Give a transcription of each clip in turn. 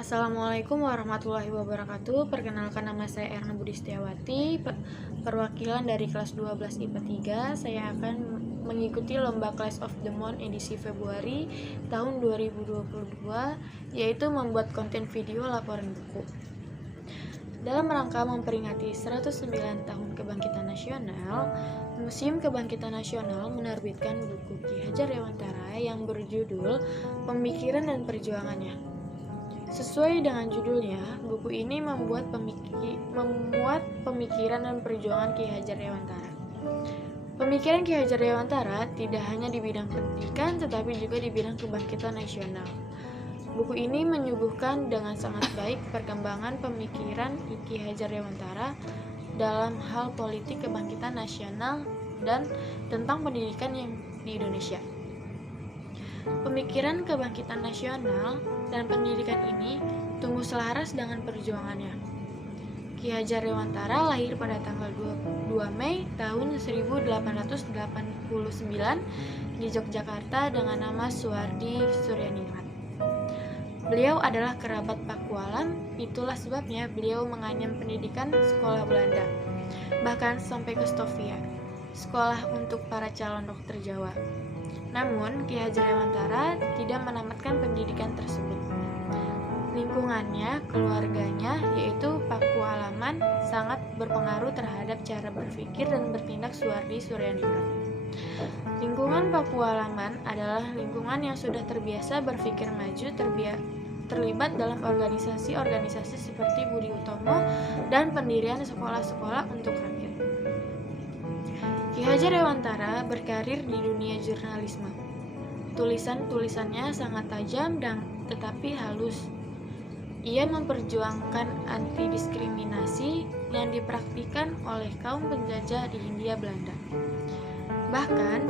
Assalamualaikum warahmatullahi wabarakatuh. Perkenalkan, nama saya Erna Budi Setiawati, perwakilan dari kelas 12 IPA 3. Saya akan mengikuti lomba Clash of the Month edisi Februari tahun 2022, yaitu membuat konten video laporan buku. Dalam rangka memperingati 109 tahun Kebangkitan Nasional, Museum Kebangkitan Nasional menerbitkan buku Ki Hajar Dewantara yang berjudul Pemikiran dan Perjuangannya. Sesuai dengan judulnya, buku ini memuat pemikiran dan perjuangan Ki Hajar Dewantara. Pemikiran Ki Hajar Dewantara tidak hanya di bidang pendidikan, tetapi juga di bidang kebangkitan nasional. Buku ini menyuguhkan dengan sangat baik perkembangan pemikiran Ki Hajar Dewantara dalam hal politik kebangkitan nasional dan tentang pendidikan yang di Indonesia. Pemikiran kebangkitan nasional dan pendidikan ini tumbuh selaras dengan perjuangannya. Ki Hajar Dewantara lahir pada tanggal 2 Mei tahun 1889 di Yogyakarta dengan nama Suwardi Suryaningrat. Beliau adalah kerabat Pakualam, itulah sebabnya beliau menganyam pendidikan sekolah Belanda, bahkan sampai ke Stovia, sekolah untuk para calon dokter Jawa. Namun, Ki Hajar Dewantara tidak menamatkan pendidikan tersebut. Lingkungannya, keluarganya, yaitu Pakualaman, sangat berpengaruh terhadap cara berpikir dan bertindak Suwardi Suryaningrat. Lingkungan Pakualaman adalah lingkungan yang sudah terbiasa berpikir maju, terlibat dalam organisasi-organisasi seperti Budi Utomo dan pendirian sekolah-sekolah untuk rakyat. Ki Hajar Dewantara berkarir di dunia jurnalisme. Tulisan-tulisannya sangat tajam dan tetapi halus. Ia memperjuangkan anti diskriminasi yang dipraktikkan oleh kaum penjajah di Hindia Belanda. Bahkan,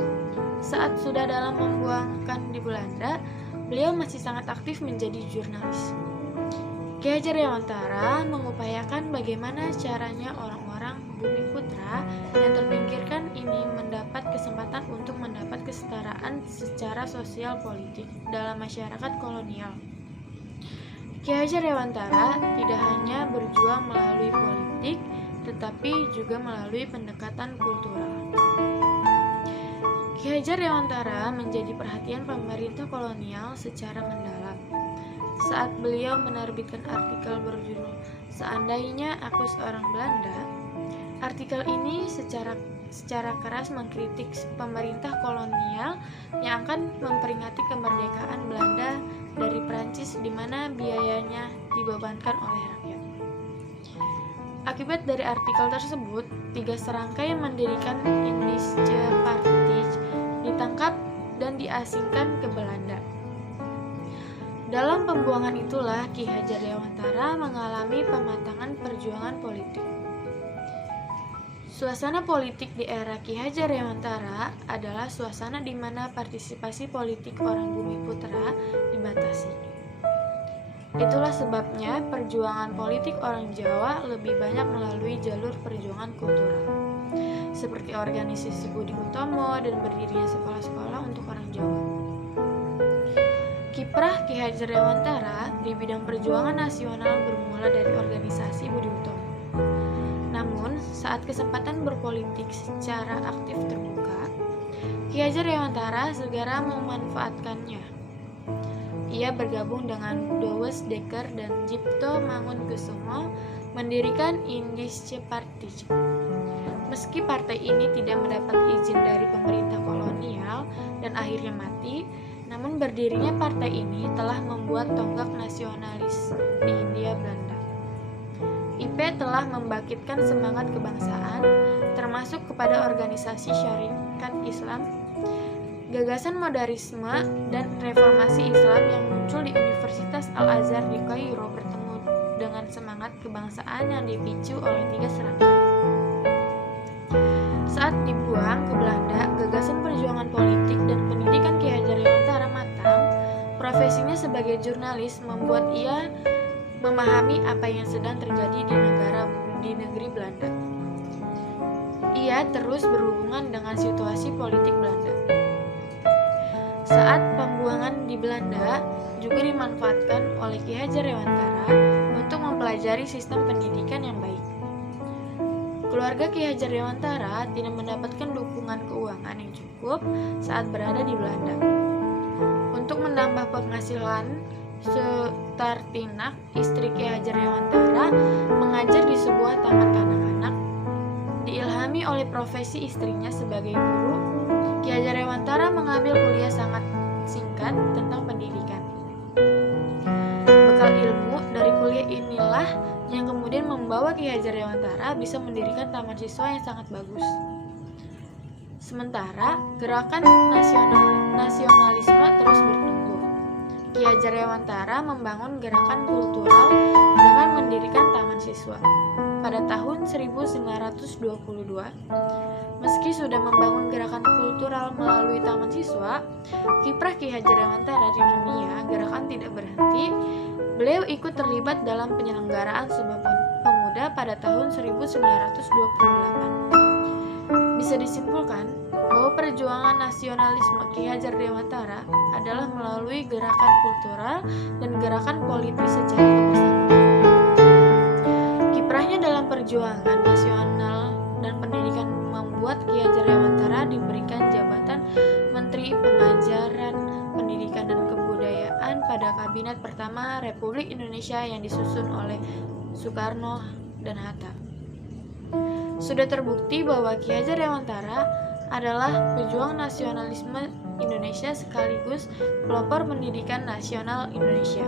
saat sudah dalam membuangkan di Belanda, beliau masih sangat aktif menjadi jurnalis. Ki Hajar Dewantara mengupayakan bagaimana caranya orang-orang Bumi Putra yang terpinggirkan ini mendapat kesempatan untuk mendapat kesetaraan secara sosial politik dalam masyarakat kolonial. Ki Hajar Dewantara tidak hanya berjuang melalui politik, tetapi juga melalui pendekatan kultural. Ki Hajar Dewantara menjadi perhatian pemerintah kolonial secara mendalam. Saat beliau menerbitkan artikel berjudul "Seandainya Aku Seorang Belanda", artikel ini secara keras mengkritik pemerintah kolonial yang akan memperingati kemerdekaan Belanda dari Prancis, di mana biayanya dibebankan oleh rakyat. Akibat dari artikel tersebut, 3 serangkai yang mendirikan Indische Partij ditangkap dan diasingkan ke Belanda. Dalam pembuangan itulah Ki Hajar Dewantara mengalami pematangan perjuangan politik. Suasana politik di era Ki Hajar Dewantara adalah suasana di mana partisipasi politik orang Bumi Putra dibatasi. Itulah sebabnya perjuangan politik orang Jawa lebih banyak melalui jalur perjuangan kultural, seperti organisasi Budi Utomo dan berdirinya sekolah-sekolah untuk orang Jawa. Kiprah Ki Hajar Dewantara di bidang perjuangan nasional bermula dari organisasi Budi Utomo. Namun, saat kesempatan berpolitik secara aktif terbuka, Ki Hajar Dewantara segera memanfaatkannya. Ia bergabung dengan Douwes Dekker dan Djipto Mangunkusumo mendirikan Indische Partij. Meski partai ini tidak mendapat izin dari pemerintah kolonial dan akhirnya mati, namun berdirinya partai ini telah membuat tonggak nasionalis di Hindia Belanda. IP telah membangkitkan semangat kebangsaan, termasuk kepada organisasi syarikat Islam, gagasan modernisme dan reformasi Islam yang muncul di Universitas Al-Azhar di Kairo bertemu dengan semangat kebangsaan yang dipicu oleh 3 serangkai. Saat dibuang ke Belanda, gagasan perjuangan politik dan pendidikan Ki Hajar Dewantara matang. Profesinya sebagai jurnalis membuat ia memahami apa yang sedang terjadi di negeri Belanda. Ia terus berhubungan dengan situasi politik Belanda. Saat pembuangan di Belanda, juga dimanfaatkan oleh Ki Hajar Dewantara untuk mempelajari sistem pendidikan yang baik. Keluarga Ki Hajar Dewantara tidak mendapatkan dukungan keuangan yang cukup saat berada di Belanda. Untuk menambah penghasilan, Sutartinak, istri Ki Hajar Dewantara, mengajar di sebuah taman kanak-kanak. Diilhami oleh profesi istrinya sebagai guru, Ki Hajar Dewantara mengambil kuliah sangat singkat tentang pendidikan. Bekal ilmu dari kuliah inilah yang kemudian membawa Ki Hajar Dewantara bisa mendirikan taman siswa yang sangat bagus. Sementara gerakan nasionalisme terus bertumbuh. Ki Hajar Dewantara membangun gerakan kultural dengan mendirikan taman siswa. Pada tahun 1922, meski sudah membangun gerakan kultural melalui taman siswa, kiprah Ki Hajar Dewantara di dunia gerakan tidak berhenti. Beliau ikut terlibat dalam penyelenggaraan Sumpah Pemuda pada tahun 1928. Bisa disimpulkan bahwa perjuangan nasionalisme Ki Hajar Dewantara adalah melalui gerakan kultural dan gerakan politik secara kebersamaan. Kiprahnya dalam perjuangan nasional dan pendidikan membuat Ki Hajar Dewantara diberikan jabatan Menteri Pengajaran, Pendidikan dan Kebudayaan pada Kabinet pertama Republik Indonesia yang disusun oleh Soekarno dan Hatta. Sudah terbukti bahwa Ki Hajar Dewantara adalah pejuang nasionalisme Indonesia sekaligus pelopor pendidikan nasional Indonesia.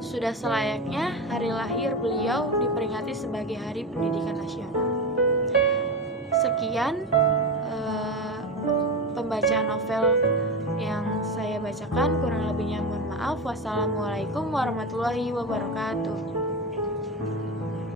Sudah selayaknya hari lahir beliau diperingati sebagai Hari Pendidikan Nasional. Sekian pembacaan novel yang saya bacakan, kurang lebihnya mohon maaf. Wassalamualaikum warahmatullahi wabarakatuh.